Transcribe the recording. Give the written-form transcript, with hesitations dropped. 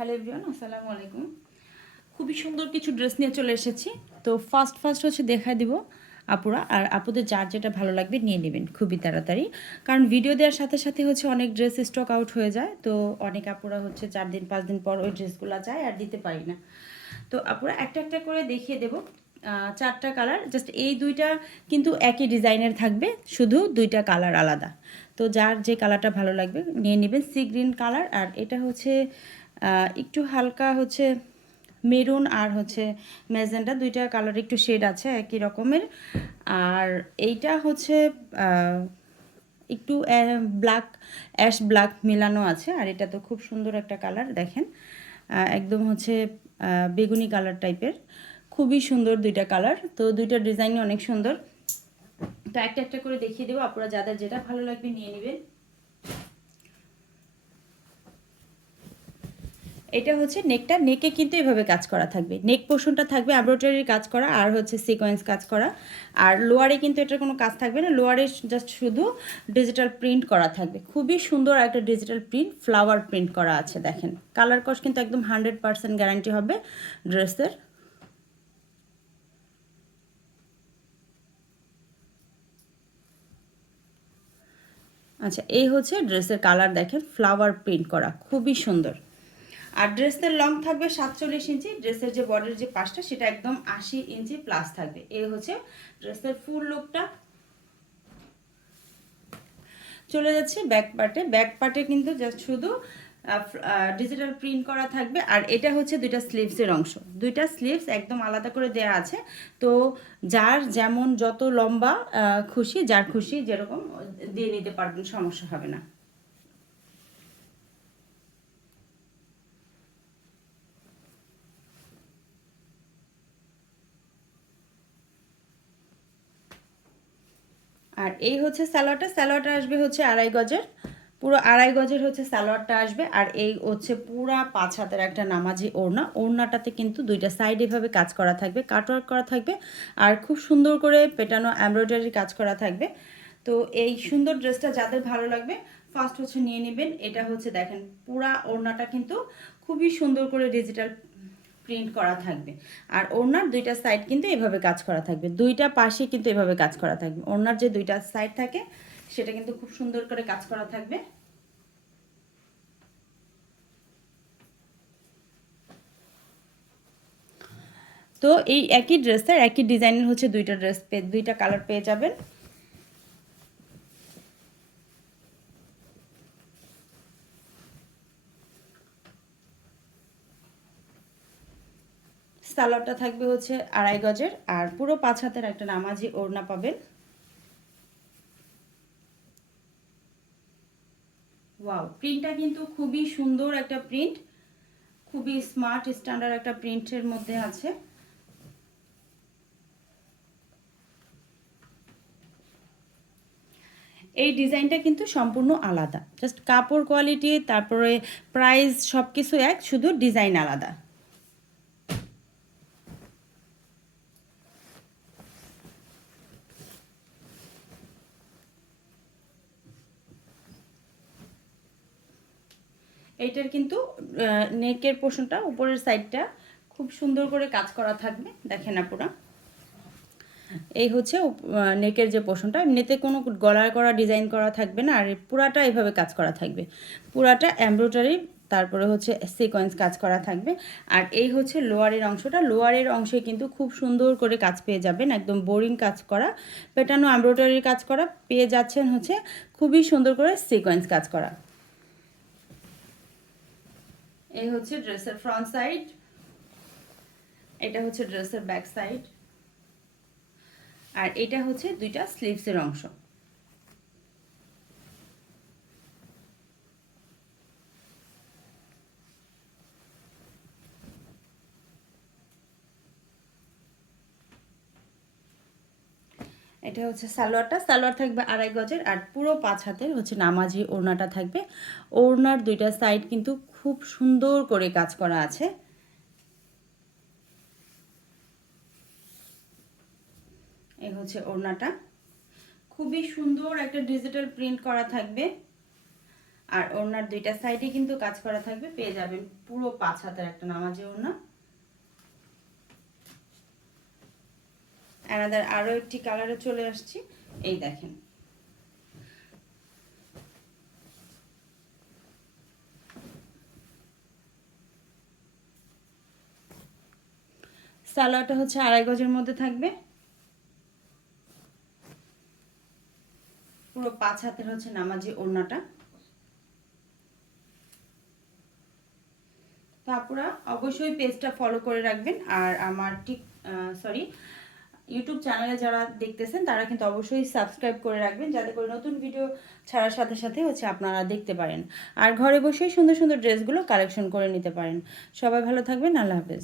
Hello everyone, আসসালামু আলাইকুম। খুবই সুন্দর কিছু ড্রেস নিয়ে চলে এসেছি। তো ফার্স্ট হচ্ছে দেখাই দিব আপুরা, আর আপুদের যার যেটা ভালো লাগবে নিয়ে নেবেন খুবই তাড়াতাড়ি, কারণ ভিডিও দেওয়ার সাথে সাথে হচ্ছে অনেক ড্রেস স্টক আউট হয়ে যায়। তো অনেক আপুরা হচ্ছে 4 দিন 5 দিন পর ওই ড্রেসগুলো যায় আর দিতে পারি না। তো আপুরা একটা একটা করে দেখিয়ে দেবো। 4টা কালার, জাস্ট এই দুইটা কিন্তু একই ডিজাইনের থাকবে, শুধু দুইটা কালার আলাদা। তো যার যে কালারটা ভালো লাগবে নিয়ে নেবেন। সি গ্রিন কালার, আর এটা হচ্ছে একটু হালকা হচ্ছে মেরুন, আর হচ্ছে ম্যাজেন্টা, দুইটা কালার একটু শেড আছে একই রকমের। আর এইটা হচ্ছে একটু ব্ল্যাক, অ্যাশ ব্ল্যাক মেলানো আছে। আর এটা তো খুব সুন্দর একটা কালার, দেখেন একদম হচ্ছে বেগুনি কালার টাইপের, খুবই সুন্দর দুইটা কালার। তো দুইটা ডিজাইনই অনেক সুন্দর। তো একটা একটা করে দেখিয়ে দেবো, আপনারা যাদের যেটা ভালো লাগবে নিয়ে নেবেন। এটা হচ্ছে নেকটা, নেকে কিন্তু এভাবে কাজ করা থাকবে, নেক পোর্শনটা থাকবে এমব্রয়ডারির কাজ করা আর হচ্ছে সিকোয়েন্স কাজ করা। আর লোয়ারে কিন্তু এটার কোনো কাজ থাকবে না, লোয়ারে জাস্ট শুধু ডিজিটাল প্রিন্ট করা থাকবে। খুবই সুন্দর একটা ডিজিটাল প্রিন্ট, ফ্লাওয়ার প্রিন্ট করা আছে, দেখেন কালার কস কিন্তু একদম 100% গ্যারান্টি হবে ড্রেসের। আচ্ছা, এই হচ্ছে ড্রেসের কালার, দেখেন ফ্লাওয়ার প্রিন্ট করা, খুবই সুন্দর। আর ড্রেসের লং থাকবে 47 ইঞ্চি, ড্রেসের যে বডির যে পাশটা সেটা একদম 80 ইঞ্চি প্লাস থাকবে। এই হচ্ছে ড্রেসের ফুল লুকটা। চলে যাচ্ছে ব্যাক পার্টে। ব্যাক পার্টে কিন্তু জাস্ট শুধু ডিজিটাল প্রিন্ট করা থাকবে। আর এটা হচ্ছে দুইটা স্লিভসের অংশ, দুইটা স্লিভস একদম আলাদা করে দেয়া আছে। তো যার যেমন যত লম্বা খুশি, যার খুশি যেরকম দিয়ে নিতে পারবেন, সমস্যা হবে না। আর এই হচ্ছে সালোয়ারটা, সালোয়ারটা আসবে হচ্ছে 2.5 গজের, পুরো 2.5 গজের হচ্ছে সালোয়ারটা আসবে। আর এই হচ্ছে পুরা 5 হাতের একটা নামাজি ওড়না, ওড়নাটাতে কিন্তু দুইটা সাইড এভাবে কাজ করা থাকবে, কাটওয়ার্ক করা থাকবে, আর খুব সুন্দর করে পেটানো এমব্রয়ডারি কাজ করা থাকবে। তো এই সুন্দর ড্রেসটা যাদের ভালো লাগবে ফার্স্ট হচ্ছে নিয়ে নেবেন। এটা হচ্ছে দেখেন পুরা ওড়নাটা কিন্তু খুবই সুন্দর করে ডিজিটাল প্রিন্ট করা থাকবে। আর ওড়নার দুইটা সাইড কিন্তু এভাবে কাজ করা থাকবে, দুইটা পাশে কিন্তু এভাবে কাজ করা থাকবে। ওড়নার যে দুইটা সাইড থাকে সেটা কিন্তু খুব সুন্দর করে কাজ করা থাকবে। তো এই একই ড্রেসের একই ডিজাইনের হচ্ছে দুইটা ড্রেস দুইটা কালার পেয়ে যাবেন। সালোয়ারটা থাকবে হচ্ছে 2.5 গজের, আর পুরো 5 হাতের একটা নামাজি ওড়না পাবেন। ওয়াও, প্রিন্টটা কিন্তু খুবই সুন্দর একটা প্রিন্ট, খুবই স্মার্ট স্ট্যান্ডার্ড একটা প্রিন্টের মধ্যে আছে। এই ডিজাইনটা কিন্তু সম্পূর্ণ আলাদা, জাস্ট কাপড় কোয়ালিটি, তারপরে প্রাইস সব কিছু এক, শুধু ডিজাইন আলাদা। এইটার কিন্তু নেকের পোর্শনটা, উপরের সাইডটা খুব সুন্দর করে কাজ করা থাকবে, দেখেন আপুরা। এই হচ্ছে নেকের যে পোর্শনটা, এমনিতে কোনো গলায় করা ডিজাইন করা থাকবে না, আর পুরাটা এভাবে কাজ করা থাকবে, পুরাটা এমব্রয়ডারি, তারপরে হচ্ছে সিকোয়েন্স কাজ করা থাকবে। আর এই হচ্ছে লোয়ারের অংশটা, লোয়ারের অংশে কিন্তু খুব সুন্দর করে কাজ পেয়ে যাবেন, একদম বোরিং কাজ করা, পেটানো এমব্রয়ডারির কাজ করা পেয়ে যাচ্ছেন, হচ্ছে খুবই সুন্দর করে সিকোয়েন্স কাজ করা। এই হচ্ছে ড্রেসের ফ্রন্ট সাইড, এটা হচ্ছে ড্রেসের ব্যাক সাইড, আর এটা হচ্ছে দুইটা স্লিভসের অংশ। এটা হচ্ছে সালোয়ারটা, সালোয়ার থাকবে 2.5 গজের, আর পুরো 5 হাতের হচ্ছে নামাজি ওড়নাটা থাকবে। ওড়নার দুইটা সাইড কিন্তু খুব সুন্দর করে কাজ করা আছে। এই হচ্ছে ওড়নাটা, খুবই সুন্দর একটা ডিজিটাল প্রিন্ট করা থাকবে। আর ওড়নার দুইটা সাইডে কিন্তু কাজ করা থাকবে, পেয়ে যাবেন পুরো 5 হাতের একটা নামাজি ওড়না। অ্যানাদার আরও একটি কালারে চলে আসছি, এই দেখেন। সালোয়ারটা হচ্ছে 2.5 গজের মধ্যে থাকবে, পুরো 5 হাতের হচ্ছে নামাজি ওড়নাটা। তো আপনারা অবশ্যই পেজটা ফলো করে রাখবেন। আর আমার ইউটিউব চ্যানেলে যারা দেখতেছেন তারা কিন্তু অবশ্যই সাবস্ক্রাইব করে রাখবেন, যাতে করে নতুন ভিডিও ছাড়ার সাথে সাথে হচ্ছে আপনারা দেখতে পারেন আর ঘরে বসেই সুন্দর সুন্দর ড্রেসগুলো কালেকশন করে নিতে পারেন। সবাই ভালো থাকবেন, আল্লাহ হাফেজ।